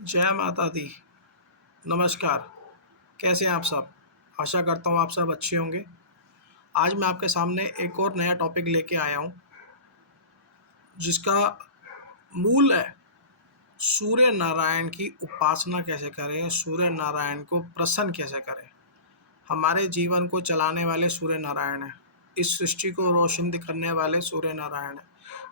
जय माता दी। नमस्कार। कैसे हैं आप सब? आशा करता हूँ आप सब अच्छे होंगे। आज मैं आपके सामने एक और नया टॉपिक लेके आया हूँ, जिसका मूल है सूर्य नारायण की उपासना कैसे करें, सूर्य नारायण को प्रसन्न कैसे करें। हमारे जीवन को चलाने वाले सूर्य नारायण हैं। इस सृष्टि को रोशन करने वाले सूर्य नारायण हैं।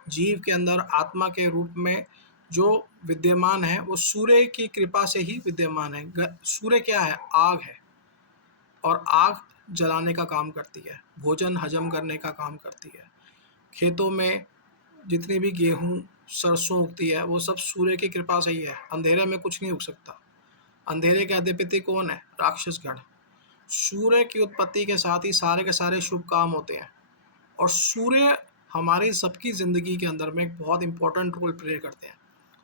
जीव के अंदर आत्मा के रूप में जो विद्यमान है वो सूर्य की कृपा से ही विद्यमान है। सूर्य क्या है? आग है, और आग जलाने का काम करती है, भोजन हजम करने का काम करती है। खेतों में जितनी भी गेहूँ सरसों उगती है वो सब सूर्य की कृपा से ही है। अंधेरे में कुछ नहीं उग सकता। अंधेरे के अधिपति कौन है? राक्षसगण। सूर्य की उत्पत्ति के साथ ही सारे के सारे शुभ काम होते हैं, और सूर्य हमारी सबकी ज़िंदगी के अंदर में एक बहुत इंपॉर्टेंट रोल प्ले करते हैं।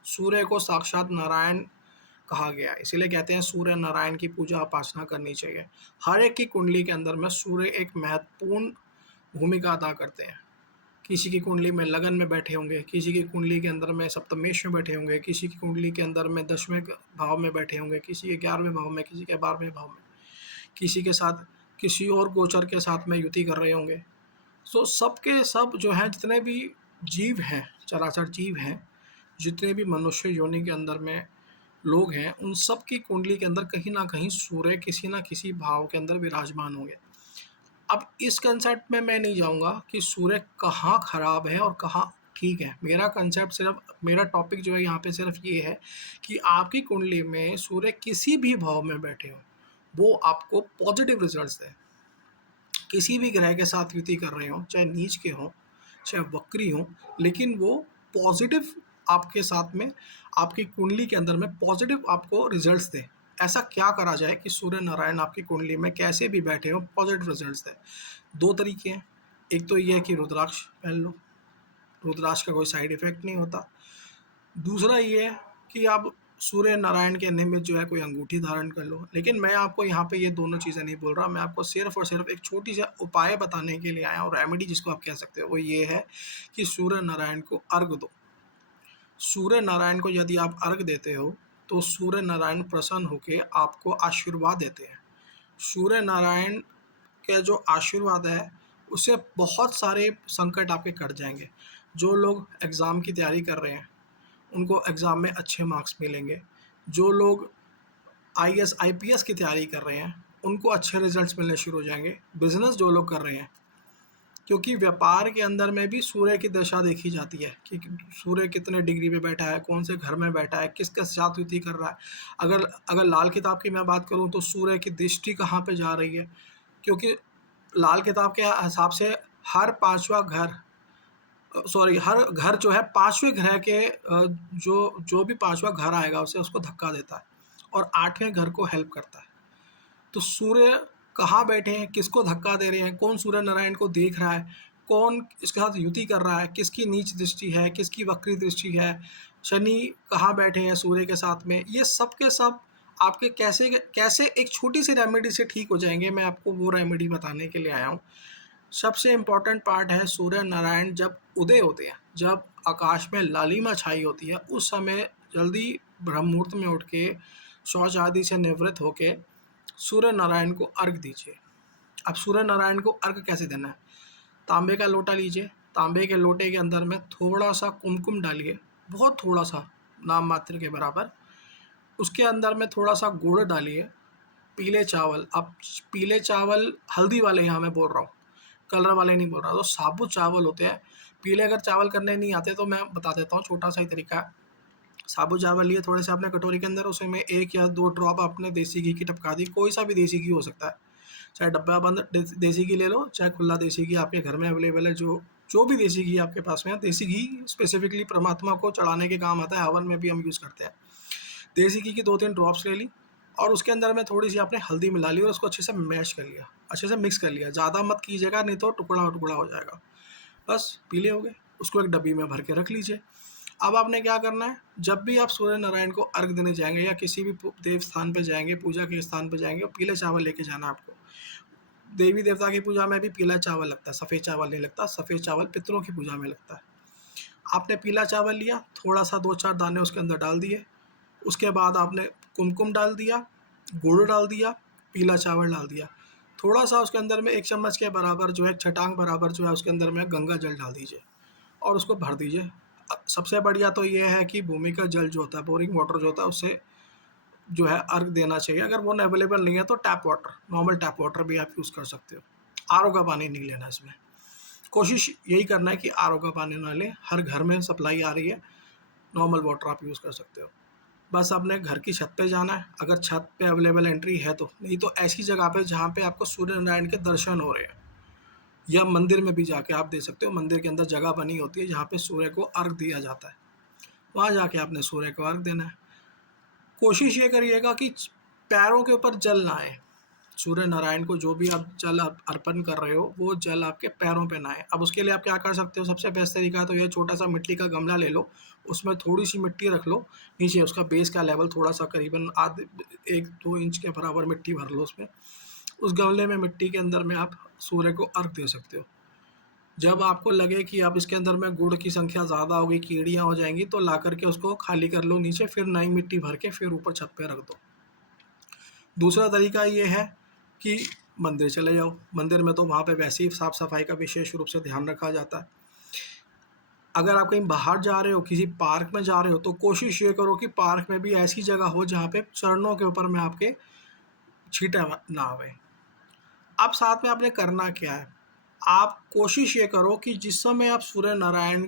सूर्य को साक्षात नारायण कहा गया है, इसीलिए कहते हैं सूर्य नारायण की पूजा उपासना करनी चाहिए। हर एक की कुंडली के अंदर में सूर्य एक महत्वपूर्ण भूमिका अदा करते हैं। किसी की कुंडली में लगन में बैठे होंगे, किसी की कुंडली के अंदर में सप्तमेश में बैठे होंगे, किसी की कुंडली के अंदर में 10वें भाव में बैठे होंगे, किसी के 11वें भाव में, किसी के 12वें भाव में, किसी के साथ किसी और गोचर के साथ में युति कर रहे होंगे। सो सबके सब जो हैं, जितने भी जीव हैं, चराचर जीव हैं, जितने भी मनुष्य योनि के अंदर में लोग हैं, उन सब की कुंडली के अंदर कहीं ना कहीं सूर्य किसी ना किसी भाव के अंदर विराजमान होंगे। अब इस कंसेप्ट में मैं नहीं जाऊंगा कि सूर्य कहाँ खराब है और कहाँ ठीक है। मेरा कंसेप्ट सिर्फ, मेरा टॉपिक जो है यहाँ पे सिर्फ ये है कि आपकी कुंडली में सूर्य किसी भी भाव में बैठे हो, वो आपको पॉजिटिव रिजल्ट्स दें। किसी भी ग्रह के साथ युति कर रहे हो, चाहे नीच के हों, चाहे वक्री हों, लेकिन वो पॉजिटिव आपके साथ में, आपकी कुंडली के अंदर में पॉजिटिव आपको रिजल्ट्स दें। ऐसा क्या करा जाए कि सूर्य नारायण आपकी कुंडली में कैसे भी बैठे हो पॉजिटिव रिजल्ट्स दें? दो तरीके हैं। एक तो ये है कि रुद्राक्ष पहन लो, रुद्राक्ष का कोई साइड इफेक्ट नहीं होता। दूसरा ये है कि आप सूर्य नारायण के निमित्त जो है कोई अंगूठी धारण कर लो। लेकिन मैं आपको यहाँ पे ये दोनों चीज़ें नहीं बोल रहा, मैं आपको सिर्फ और सिर्फ एक छोटी सा उपाय बताने के लिए आया हूँ, रेमेडी जिसको आप कह सकते हो। वो ये है कि सूर्य नारायण को अर्घ दो। सूर्य नारायण को यदि आप अर्घ देते हो तो सूर्य नारायण प्रसन्न होकर आपको आशीर्वाद देते हैं। सूर्य नारायण के जो आशीर्वाद है उससे बहुत सारे संकट आपके कट जाएंगे। जो लोग एग्ज़ाम की तैयारी कर रहे हैं उनको एग्ज़ाम में अच्छे मार्क्स मिलेंगे। जो लोग आईएएस आईपीएस की तैयारी कर रहे हैं उनको अच्छे रिजल्ट्स मिलने शुरू हो जाएंगे। बिजनेस जो लोग कर रहे हैं, क्योंकि व्यापार के अंदर में भी सूर्य की दशा देखी जाती है कि सूर्य कितने डिग्री पे बैठा है, कौन से घर में बैठा है, किसके साथ युति कर रहा है। अगर अगर लाल किताब की मैं बात करूं तो सूर्य की दृष्टि कहाँ पे जा रही है, क्योंकि लाल किताब के हिसाब से हर पांचवा घर, सॉरी, हर घर जो है पांचवें ग्रह के जो जो भी पांचवा घर आएगा उसे उसको धक्का देता है, और आठवें घर को हेल्प करता है। तो सूर्य कहाँ बैठे हैं, किसको धक्का दे रहे हैं, कौन सूर्य नारायण को देख रहा है, कौन इसके साथ युति कर रहा है, किसकी नीच दृष्टि है, किसकी वक्री दृष्टि है, शनि कहाँ बैठे हैं सूर्य के साथ में, ये सब के सब आपके कैसे कैसे एक छोटी सी रेमेडी से ठीक हो जाएंगे। मैं आपको वो रेमेडी बताने के लिए आया हूँ। सबसे इम्पॉर्टेंट पार्ट है, सूर्य नारायण जब उदय होते हैं, जब आकाश में लालिमा छाई होती है, उस समय जल्दी ब्रह्म मुहूर्त में उठ के शौच आदि से निवृत्त होके सूर्य नारायण को अर्घ दीजिए। अब सूर्य नारायण को अर्घ कैसे देना है? तांबे का लोटा लीजिए, तांबे के लोटे के अंदर में थोड़ा सा कुमकुम डालिए, बहुत थोड़ा सा, नाम मात्र के बराबर। उसके अंदर में थोड़ा सा गुड़ डालिए, पीले चावल, अब पीले चावल हल्दी वाले यहाँ मैं बोल रहा हूँ, कलर वाले नहीं बोल रहा। तो साबुत चावल होते हैं पीले। अगर चावल करने नहीं आते तो मैं बता देता हूँ, छोटा सा ही तरीका है। साबुत चावल लिए थोड़े से अपने कटोरी के अंदर, उसमें 1 या 2 ड्रॉप अपने देसी घी की टपका दी। कोई सा भी देसी घी हो सकता है, चाहे डब्बा बंद देसी घी ले लो, चाहे खुला देसी घी आपके घर में अवेलेबल है। जो जो भी देसी घी आपके पास में है, देसी घी स्पेसिफिकली परमात्मा को चढ़ाने के काम आता है, हवन में भी हम यूज़ करते हैं। देसी घी की 2-3 ड्रॉप्स ले ली, और उसके अंदर में थोड़ी सी आपने हल्दी मिला ली और उसको अच्छे से मैश कर लिया, अच्छे से मिक्स कर लिया। ज़्यादा मत कीजिएगा, नहीं तो टुकड़ा टुकड़ा हो जाएगा। बस पीले हो गए, उसको एक डब्बी में भर के रख लीजिए। अब आपने क्या करना है, जब भी आप सूर्य नारायण को अर्घ देने जाएंगे या किसी भी देव स्थान पे जाएंगे, पूजा के स्थान पे जाएंगे, पीले चावल लेके जाना आपको। देवी देवता की पूजा में भी पीला चावल लगता है, सफ़ेद चावल नहीं लगता। सफ़ेद चावल पितरों की पूजा में लगता है। आपने पीला चावल लिया, थोड़ा सा 2-4 दाने उसके अंदर डाल दिए, उसके बाद आपने कुमकुम डाल दिया, गुड़ डाल दिया, पीला चावल डाल दिया, थोड़ा सा उसके अंदर में 1 चम्मच के बराबर जो है, छटांग बराबर जो है उसके अंदर में गंगा जल डाल दीजिए और उसको भर दीजिए। सबसे बढ़िया तो ये है कि भूमि का जल जो होता है, बोरिंग वाटर जो होता है, उससे जो है अर्घ देना चाहिए। अगर वो अवेलेबल नहीं है तो tap water, normal tap water भी आप यूज़ कर सकते हो। आरओ का पानी नहीं लेना इसमें। कोशिश यही करना है कि आरओ का पानी ना लें, हर घर में सप्लाई आ रही है, नॉर्मल वाटर आप यूज़ कर सकते हो। बस आपने घर की छत पे जाना है, अगर छत पे अवेलेबल एंट्री है तो, नहीं तो ऐसी जगह पे जहाँ पे आपको सूर्य नारायण के दर्शन हो रहे हैं, या मंदिर में भी जाके आप दे सकते हो। मंदिर के अंदर जगह बनी होती है जहाँ पे सूर्य को अर्घ दिया जाता है, वहाँ जाके आपने सूर्य को अर्घ देना है। कोशिश ये करिएगा कि पैरों के ऊपर जल ना आए। सूर्य नारायण को जो भी आप जल अर्पण कर रहे हो, वो जल आपके पैरों पे ना आए। अब उसके लिए आप क्या कर सकते हो, सबसे बेस्ट तरीका तो ये, छोटा सा मिट्टी का गमला ले लो, उसमें थोड़ी सी मिट्टी रख लो नीचे, उसका बेस का लेवल थोड़ा सा करीबन आधे 1-2 इंच के बराबर मिट्टी भर लो उसमें। उस गमले में मिट्टी के अंदर में आप सूर्य को अर्घ दे सकते हो। जब आपको लगे कि आप इसके अंदर में गुड़ की संख्या ज़्यादा होगी, कीड़ियाँ हो जाएंगी, तो ला करके उसको खाली कर लो नीचे, फिर नई मिट्टी भर के फिर ऊपर छत पे रख दो। दूसरा तरीका ये है कि मंदिर चले जाओ। मंदिर में तो वहाँ पे वैसे ही साफ़ सफाई का विशेष रूप से ध्यान रखा जाता है। अगर आप कहीं बाहर जा रहे हो, किसी पार्क में जा रहे हो, तो कोशिश ये करो कि पार्क में भी ऐसी जगह हो जहाँ पे चरणों के ऊपर में आपके छींटे ना आवे। अब साथ में आपने करना क्या है, आप कोशिश ये करो कि जिस समय आप सूर्य नारायण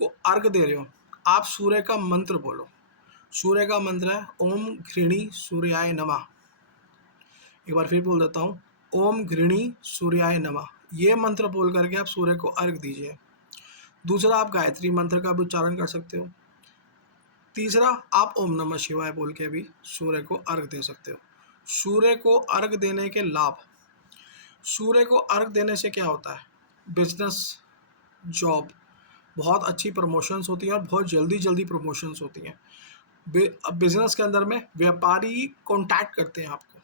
को अर्घ दे रहे हो, आप सूर्य का मंत्र बोलो। सूर्य का मंत्र है ओम घृणी सूर्याय नमः। एक बार फिर बोल देता हूँ, ओम घृणी सूर्याय नमः। ये मंत्र बोल करके आप सूर्य को अर्घ दीजिए। दूसरा, आप गायत्री मंत्र का भी उच्चारण कर सकते हो। तीसरा, आप ओम नमः शिवाय बोल के भी सूर्य को अर्घ दे सकते हो। सूर्य को अर्घ देने के लाभ, सूर्य को अर्घ देने से क्या होता है, बिजनेस, जॉब, बहुत अच्छी प्रमोशंस होती हैं और बहुत जल्दी जल्दी प्रमोशंस होती हैं। बिजनेस के अंदर में व्यापारी कांटेक्ट करते हैं आपको,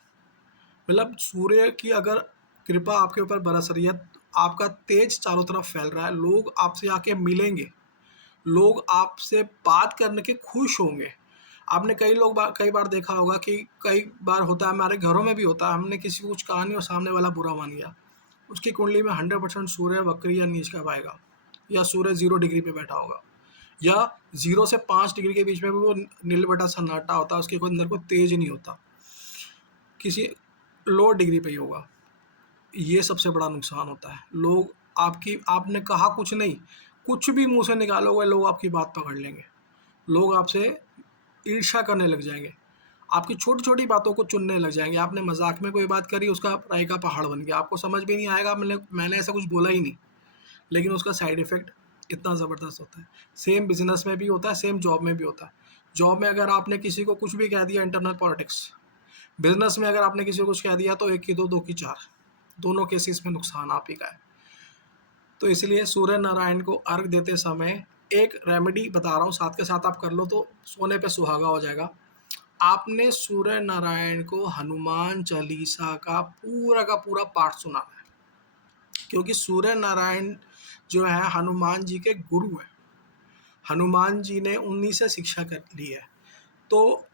मतलब सूर्य की अगर कृपा आपके ऊपर बरस रही है, आपका तेज चारों तरफ फैल रहा है, लोग आपसे आके मिलेंगे, लोग आपसे बात करने के खुश होंगे। आपने कई बार देखा होगा कि कई बार होता है, हमारे घरों में भी होता है, हमने किसी को कुछ कहा नहीं और सामने वाला बुरा मान गया, उसकी कुंडली में 100% सूर्य वक्री या नीच का पाएगा, या सूर्य 0 डिग्री पे बैठा होगा, या 0 से 5 डिग्री के बीच में भी वो नीलबटा सन्नाटा होता है, उसके अंदर कोई तेज नहीं होता, किसी लो डिग्री पे ही होगा। ये सबसे बड़ा नुकसान होता है। लोग आपने कहा कुछ नहीं, कुछ भी मुंह से निकालोगे, लोग आपकी बात पकड़ लेंगे, लोग आपसे ईर्ष्या करने लग जाएंगे, आपकी छोटी छोटी बातों को चुनने लग जाएंगे। आपने मजाक में कोई बात करी, उसका राय का पहाड़ बन गया, आपको समझ भी नहीं आएगा मैंने ऐसा कुछ बोला ही नहीं, लेकिन उसका साइड इफेक्ट इतना ज़बरदस्त होता है। सेम बिजनेस में भी होता है, सेम जॉब में भी होता है। जॉब में अगर आपने किसी को कुछ भी कह दिया, इंटरनल पॉलिटिक्स। बिजनेस में अगर आपने किसी को कुछ कह दिया तो 1 की 2, 2 की 4, दोनों केसेस में नुकसान आप ही का है। तो इसलिए सूर्य नारायण को अर्घ देते समय एक रेमेडी बता रहा हूँ, साथ के साथ आप कर लो तो सोने पे सुहागा हो जाएगा। आपने सूर्य नारायण को हनुमान चालीसा का पूरा पाठ सुनाना है, क्योंकि सूर्य नारायण जो है हनुमान जी के गुरु हैं। हनुमान जी ने उन्हीं से शिक्षा कर ली है। तो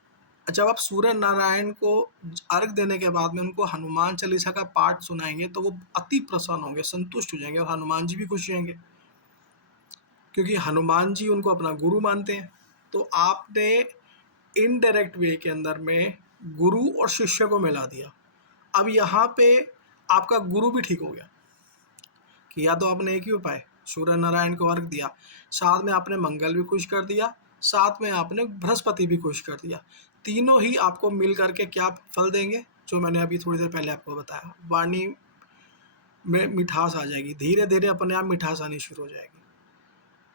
जब आप सूर्य नारायण को अर्घ देने के बाद में उनको हनुमान चालीसा का पाठ सुनाएंगे तो वो अति प्रसन्न होंगे, संतुष्ट हो जाएंगे, और हनुमान जी भी खुश रहेंगे, क्योंकि हनुमान जी उनको अपना गुरु मानते हैं। तो आपने इनडायरेक्ट वे के अंदर में गुरु और शिष्य को मिला दिया। अब यहाँ पे आपका गुरु भी ठीक हो गया, कि या तो आपने एक ही उपाय, सूर्य नारायण को अर्घ दिया, साथ में आपने मंगल भी खुश कर दिया, साथ में आपने बृहस्पति भी खुश कर दिया। तीनों ही आपको मिल करके क्या फल देंगे, जो मैंने अभी थोड़ी देर पहले आपको बताया, वाणी में मिठास आ जाएगी, धीरे धीरे अपने आप मिठास आनी शुरू हो जाएगी।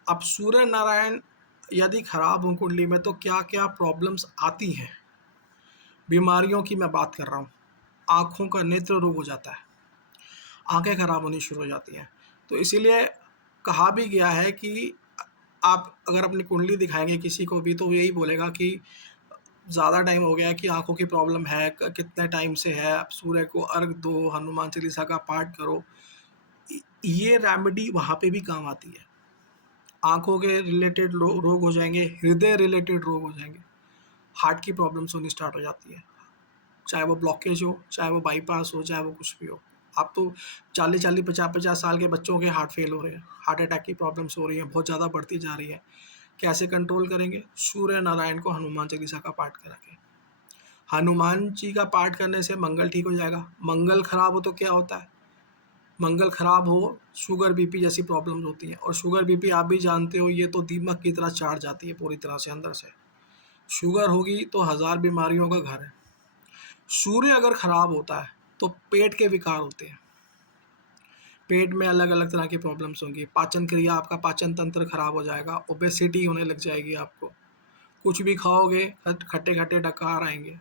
अब सूर्य नारायण यदि खराब हो कुंडली में तो क्या क्या प्रॉब्लम्स आती हैं, बीमारियों की मैं बात कर रहा हूँ। आँखों का नेत्र रोग हो जाता है, आंखें खराब होनी शुरू हो जाती हैं। तो इसीलिए कहा भी गया है कि आप अगर अपनी कुंडली दिखाएंगे किसी को भी, तो यही बोलेगा कि ज़्यादा टाइम हो गया है, कि आंखों की प्रॉब्लम है, कितने टाइम से है, आप सूर्य को अर्घ दो, हनुमान चालीसा का पाठ करो। ये रेमेडी वहाँ पे भी काम आती है। आंखों के रिलेटेड रोग हो जाएंगे, हृदय रिलेटेड रोग हो जाएंगे, हार्ट की प्रॉब्लम्स होनी स्टार्ट हो जाती है, चाहे वो ब्लॉकेज हो, चाहे वो बाईपास हो, चाहे वो कुछ भी हो। अब तो 40-40, 50-50 साल के बच्चों के हार्ट फेल हो रहे हैं, हार्ट अटैक की प्रॉब्लम्स हो रही हैं, बहुत ज़्यादा बढ़ती जा रही है। कैसे कंट्रोल करेंगे? सूर्य नारायण को हनुमान चालीसा का पाठ करा के। हनुमान जी का पाठ करने से मंगल ठीक हो जाएगा। मंगल खराब हो तो क्या होता है? मंगल खराब हो, शुगर बीपी जैसी प्रॉब्लम्स होती हैं, और शुगर बीपी आप भी जानते हो, ये तो दीमक की तरह चाट जाती है पूरी तरह से अंदर से। शुगर होगी तो 1000 बीमारियों का घर है। सूर्य अगर खराब होता है तो पेट के विकार होते हैं, पेट में अलग अलग तरह की प्रॉब्लम्स होंगी, पाचन क्रिया, आपका पाचन तंत्र खराब हो जाएगा, ओबेसिटी होने लग जाएगी आपको, कुछ भी खाओगे खट्टे खट्टे डकार आएंगे,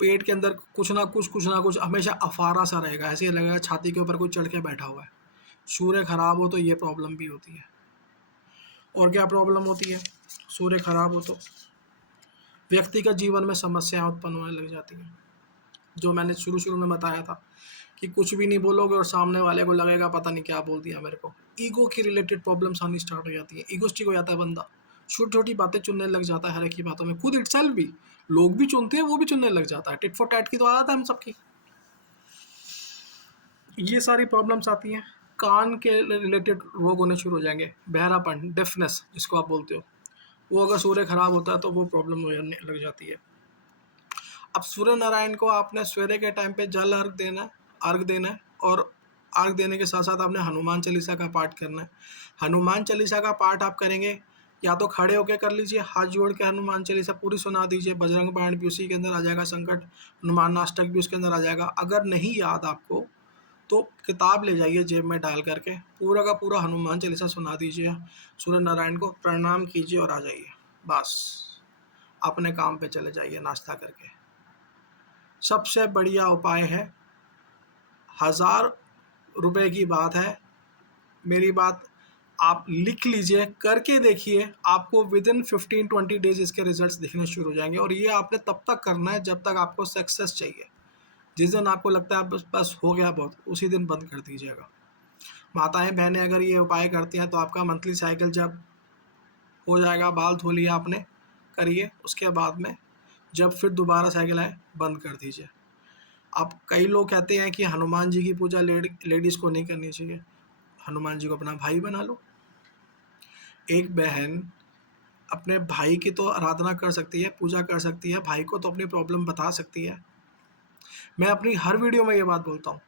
पेट के अंदर कुछ ना कुछ हमेशा अफारा सा रहेगा, ऐसे लगेगा छाती के ऊपर कोई चढ़ के बैठा हुआ है। सूर्य खराब हो तो ये प्रॉब्लम भी होती है। और क्या प्रॉब्लम होती है? सूर्य खराब हो तो व्यक्तिगत जीवन में समस्याएं उत्पन्न होने लग जाती हैं, जो मैंने शुरू शुरू में बताया था कि कुछ भी नहीं बोलोगे और सामने वाले को लगेगा पता नहीं क्या बोल दिया मेरे को। ईगो की रिलेटेड प्रॉब्लम्स आनी स्टार्ट हो जाती है, ईगोस्टिक हो जाता है बंदा, छोटी छोटी बातें चुनने लग जाता है हर एक की बातों में, खुद इटसेल्फ भी, लोग भी चुनते हैं वो भी चुनने लग जाता है। टिट फॉर टैट की तो आदत है हम सबकी। ये सारी प्रॉब्लम्स आती हैं। कान के रिलेटेड रोग होने शुरू हो जाएंगे, बहरापन, डेफनेस जिसको आप बोलते हो, वो अगर सूर्य खराब होता है तो वो प्रॉब्लम होने लग जाती है। अब सूर्य नारायण को आपने सवेरे के टाइम पे जल अर्घ देना है, और अर्घ देने के साथ साथ आपने हनुमान चालीसा का पाठ करना है। हनुमान चालीसा का पाठ आप करेंगे या तो खड़े होकर कर लीजिए, हाथ जोड़ के हनुमान चालीसा पूरी सुना दीजिए, बजरंग बाण भी उसी के अंदर आ जाएगा, संकट हनुमान अष्टक भी उसके अंदर आ जाएगा। अगर नहीं याद आपको तो किताब ले जाइए जेब में डाल करके, पूरा का पूरा हनुमान चालीसा सुना दीजिए, सूर्य नारायण को प्रणाम कीजिए और आ जाइए, बस अपने काम पे चले जाइए नाश्ता करके। सबसे बढ़िया उपाय है, 1000 रुपये की बात है, मेरी बात आप लिख लीजिए, करके देखिए, आपको विद इन 15-20 डेज इसके रिजल्ट्स दिखने शुरू हो जाएंगे। और ये आपने तब तक करना है जब तक आपको सक्सेस चाहिए। जिस दिन आपको लगता है बस बस हो गया बहुत, उसी दिन बंद कर दीजिएगा। माताएं बहनें अगर ये उपाय करती हैं तो आपका मंथली साइकिल जब हो जाएगा, बाल धो लिया आपने, करिए, उसके बाद में जब फिर दोबारा साइकिल आए बंद कर दीजिए। अब कई लोग कहते हैं कि हनुमान जी की पूजा लेडीज़ को नहीं करनी चाहिए। हनुमान जी को अपना भाई बना लो। एक बहन अपने भाई की तो आराधना कर सकती है, पूजा कर सकती है, भाई को तो अपनी प्रॉब्लम बता सकती है। मैं अपनी हर वीडियो में ये बात बोलता हूँ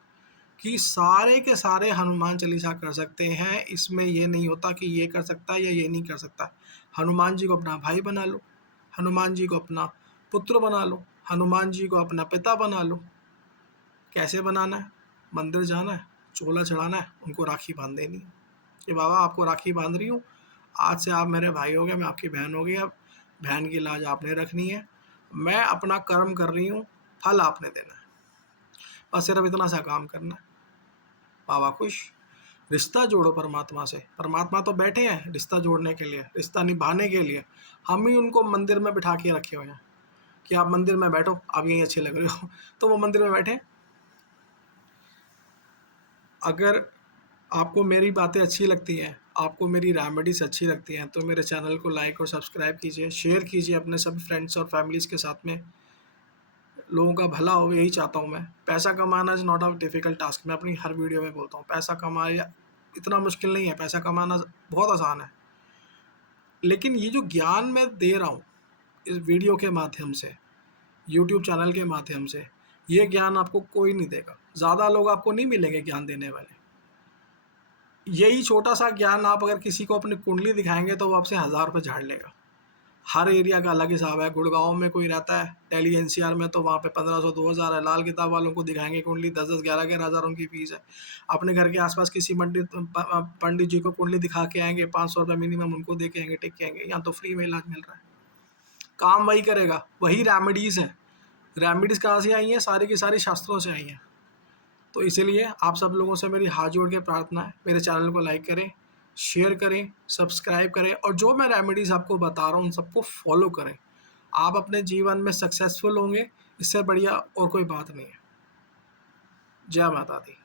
कि सारे के सारे हनुमान चालीसा कर सकते हैं, इसमें ये नहीं होता कि ये कर सकता है या ये नहीं कर सकता। हनुमान जी को अपना भाई बना लो, हनुमान जी को अपना पुत्र बना लो, हनुमान जी को अपना पिता बना लो। कैसे बनाना है? मंदिर जाना है, चोला चढ़ाना है, उनको राखी बांध देनी है कि बाबा आपको राखी बांध रही हूँ, आज से आप मेरे भाई हो गए, मैं आपकी बहन हो गई, अब बहन की लाज आपने रखनी है, मैं अपना कर्म कर रही हूँ, फल आपने देना है, बस सिर्फ इतना सा काम करना है, बाबा खुश। रिश्ता जोड़ो परमात्मा से, परमात्मा तो बैठे हैं रिश्ता जोड़ने के लिए, रिश्ता निभाने के लिए। हम ही उनको मंदिर में बिठा के रखे हुए हैं कि आप मंदिर में बैठो, आप यहीं अच्छे लग रहे हो तो वो मंदिर में बैठे। अगर आपको मेरी बातें अच्छी लगती हैं, आपको मेरी रेमेडीज अच्छी लगती हैं, तो मेरे चैनल को लाइक और सब्सक्राइब कीजिए, शेयर कीजिए अपने सभी फ्रेंड्स और फैमिलीज़ के साथ में। लोगों का भला हो, यही चाहता हूँ मैं। पैसा कमाना is not a difficult task, मैं अपनी हर वीडियो में बोलता हूँ। पैसा कमाया इतना मुश्किल नहीं है, पैसा कमाना बहुत आसान है। लेकिन ये जो ज्ञान मैं दे रहा हूँ इस वीडियो के माध्यम से, यूट्यूब चैनल के माध्यम से, ये ज्ञान आपको कोई नहीं देगा। ज़्यादा लोग आपको नहीं मिलेंगे ज्ञान देने वाले। यही छोटा सा ज्ञान आप अगर किसी को अपनी कुंडली दिखाएंगे तो वो आपसे 1000 रुपये झाड़ लेगा। हर एरिया का अलग हिसाब है। गुड़गांव में कोई रहता है, दिल्ली एनसीआर में, तो वहाँ पे 1500 2000 है। लाल किताब वालों को दिखाएंगे कुंडली, 10-10 11-11 हज़ार उनकी फीस है। अपने घर के आसपास किसी पंडित जी को कुंडली दिखा के आएंगे, 500 रुपये मिनिमम उनको दे के आएंगे, टेक के आएंगे। यहाँ तो फ्री में इलाज मिल रहा है, काम वही करेगा, वही रेमेडीज़ हैं। रेमेडीज़ कहाँ से आई हैं? सारी की सारी शास्त्रों से आई हैं। तो इसीलिए आप सब लोगों से मेरी हाथ जोड़ के प्रार्थना है, मेरे चैनल को लाइक करें, शेयर करें, सब्सक्राइब करें, और जो मैं रेमेडीज़ आपको बता रहा हूँ उन सबको फॉलो करें। आप अपने जीवन में सक्सेसफुल होंगे, इससे बढ़िया और कोई बात नहीं है। जय माता दी।